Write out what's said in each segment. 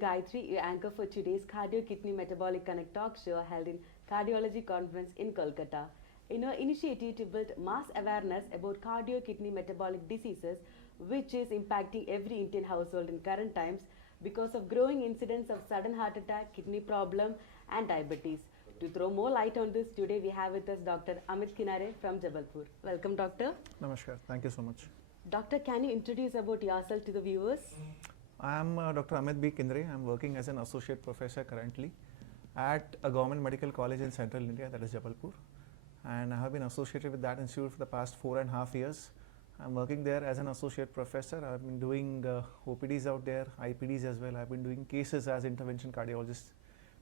Gayatri, your anchor for today's Cardio Kidney Metabolic Connect talk show held in Cardiology Conference in Kolkata. In our initiative to build mass awareness about cardio kidney metabolic diseases, which is impacting every Indian household in current times because of growing incidence of sudden heart attack, kidney problem, and diabetes. To throw more light on this, today we have with us Dr. Amit Kinare from Jabalpur. Welcome, Doctor. Namaskar. Thank you so much. Doctor, can you introduce about yourself to the viewers? I am Dr. Amit B. Kinare. I am working as an associate professor currently at a government medical college in central India, that is Jabalpur. And I have been associated with that institute for the past 4.5 years. I am working there as an associate professor. I have been doing OPDs out there, IPDs as well. I have been doing cases as intervention cardiologist.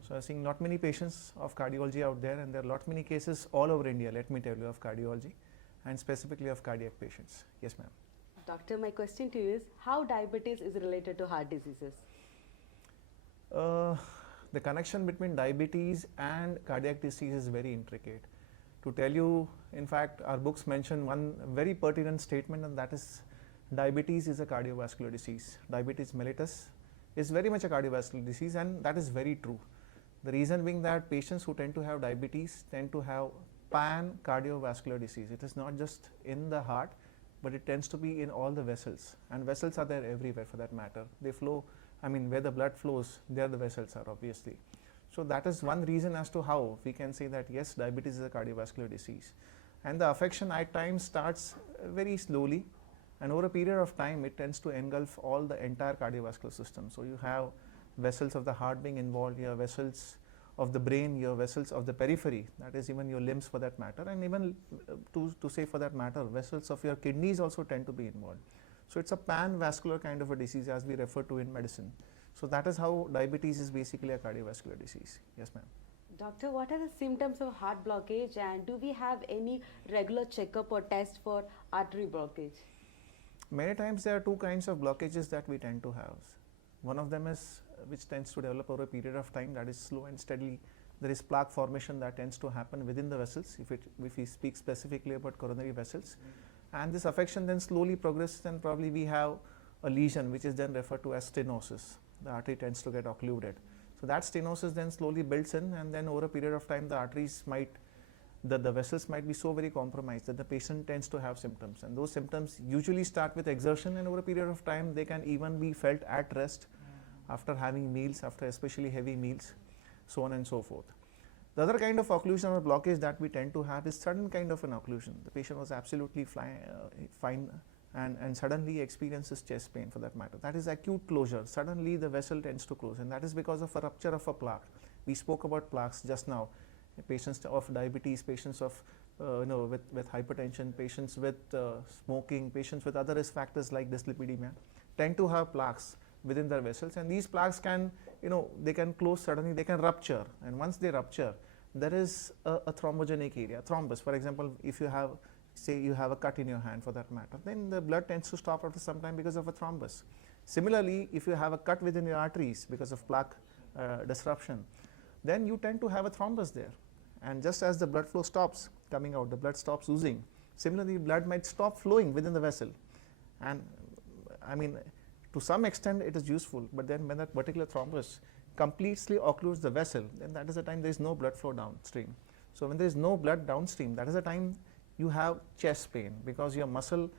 So I am seeing not many patients of cardiology out there, and there are lot many cases all over India, let me tell you, of cardiology and specifically of cardiac patients. Yes, ma'am. Doctor, my question to you is, how diabetes is related to heart diseases? The connection between diabetes and cardiac disease is very intricate. To tell you, in fact, our books mention one very pertinent statement, and that is diabetes is a cardiovascular disease. Diabetes mellitus is very much a cardiovascular disease, and that is very true. The reason being that patients who tend to have diabetes tend to have pan-cardiovascular disease. It is not just in the heart, but it tends to be in all the vessels, and vessels are there everywhere for that matter. They flow, I mean, where the blood flows, there the vessels are obviously. So that is one reason as to how we can say that yes, diabetes is a cardiovascular disease. And the affection at times starts very slowly, and over a period of time it tends to engulf all the entire cardiovascular system. So you have vessels of the heart being involved, you have vessels of the brain, your vessels of the periphery, that is even your limbs for that matter, and even to say for that matter, vessels of your kidneys also tend to be involved. So it's a pan-vascular kind of a disease as we refer to in medicine. So that is how diabetes is basically a cardiovascular disease. Yes, ma'am. Doctor, what are the symptoms of heart blockage, and do we have any regular checkup or test for artery blockage? Many times there are two kinds of blockages that we tend to have. One of them is which tends to develop over a period of time, that is slow and steadily. There is plaque formation that tends to happen within the vessels, if we speak specifically about coronary vessels. And this affection then slowly progresses, and probably we have a lesion which is then referred to as stenosis. The artery tends to get occluded. So that stenosis then slowly builds in, and then over a period of time the arteries might, the vessels might be so very compromised that the patient tends to have symptoms. And those symptoms usually start with exertion, and over a period of time they can even be felt at rest after having meals, after especially heavy meals, so on and so forth. The other kind of occlusion or blockage that we tend to have is sudden kind of an occlusion. The patient was absolutely fine and suddenly experiences chest pain for that matter. That is acute closure. Suddenly the vessel tends to close, and that is because of a rupture of a plaque. We spoke about plaques just now. Patients of diabetes, patients of with hypertension, patients with smoking, patients with other risk factors like dyslipidemia tend to have plaques within their vessels, and these plaques can, they can close suddenly, they can rupture, and once they rupture, there is a thrombogenic area, thrombus. For example, if you have, say you have a cut in your hand for that matter, then the blood tends to stop after some time because of a thrombus. Similarly, if you have a cut within your arteries because of plaque disruption, then you tend to have a thrombus there, and just as the blood flow stops coming out, the blood stops oozing. Similarly, blood might stop flowing within the vessel, and I mean, to some extent it is useful, but then when that particular thrombus completely occludes the vessel, then that is the time there is no blood flow downstream. So when there is no blood downstream, that is the time you have chest pain, because your muscle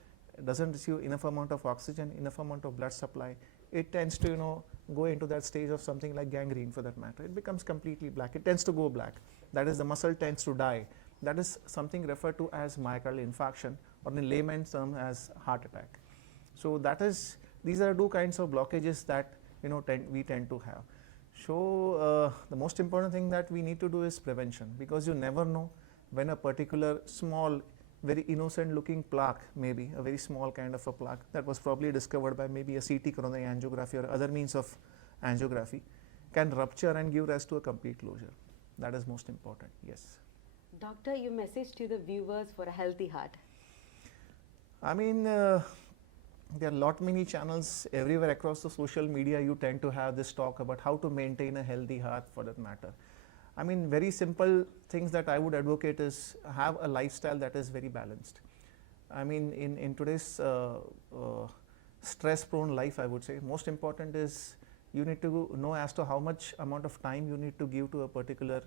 doesn't receive enough amount of oxygen, enough amount of blood supply. It tends to go into that stage of something like gangrene for that matter. It becomes completely black. It tends to go black. That is, the muscle tends to die. That is something referred to as myocardial infarction, or in layman's term as heart attack. So that is, these are two kinds of blockages that we tend to have. So the most important thing that we need to do is prevention, because you never know when a particular small, very innocent looking plaque, maybe a very small kind of a plaque that was probably discovered by maybe a CT coronary angiography or other means of angiography, can rupture and give rise to a complete closure. That is most important. Yes. Doctor, your message to the viewers for a healthy heart. I mean, there are many channels everywhere across the social media. You tend to have this talk about how to maintain a healthy heart for that matter. I mean, very simple things that I would advocate is have a lifestyle that is very balanced. I mean, in today's stress prone life, I would say most important is you need to know as to how much amount of time you need to give to a particular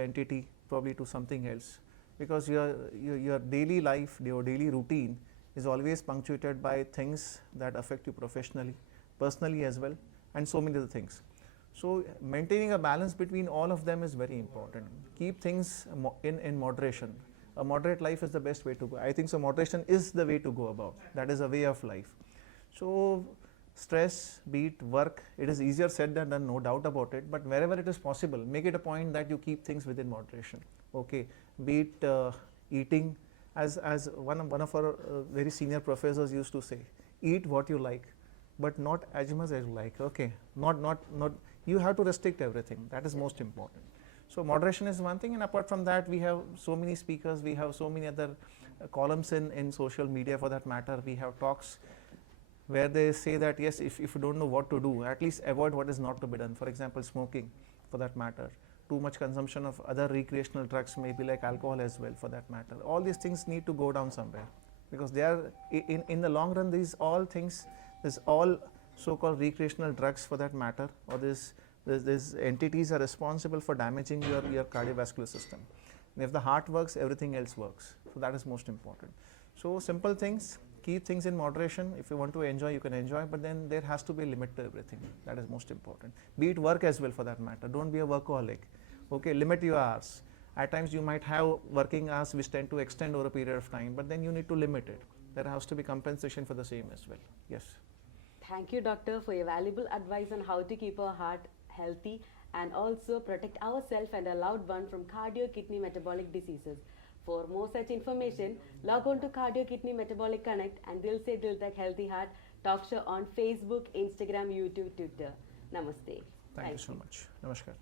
entity, probably to something else, because your daily life, your daily routine is always punctuated by things that affect you professionally, personally as well, and so many other things. So maintaining a balance between all of them is very important. Keep things in moderation. A moderate life is the best way to go. I think so moderation is the way to go about. That is a way of life. So stress, be it work, it is easier said than done, no doubt about it, but wherever it is possible, make it a point that you keep things within moderation. Okay, be it eating, as one of our very senior professors used to say, eat what you like, but not as much as you like. Okay, not you have to restrict everything. That is most important. So moderation is one thing, and apart from that, we have so many speakers, we have so many other columns in social media for that matter. We have talks where they say that yes, if you don't know what to do, at least avoid what is not to be done. For example, smoking, for that matter. Too much consumption of other recreational drugs, maybe like alcohol as well, for that matter. All these things need to go down somewhere, because they are in the long run, these all things, this all so-called recreational drugs for that matter, or these entities are responsible for damaging your cardiovascular system. And if the heart works, everything else works. So that is most important. So simple things, keep things in moderation. If you want to enjoy, you can enjoy, but then there has to be a limit to everything. That is most important. Be it work as well, for that matter. Don't be a workaholic. Okay, limit your hours. At times you might have working hours which tend to extend over a period of time, but then you need to limit it. There has to be compensation for the same as well. Yes. Thank you, doctor, for your valuable advice on how to keep our heart healthy and also protect ourselves and our loved one from cardio kidney metabolic diseases. For more such information, log on to Cardio Kidney Metabolic Connect and Dil Se Dil Tak Healthy Heart talk show on Facebook, Instagram, YouTube, Twitter. Namaste. Thank you so much. Namaskar.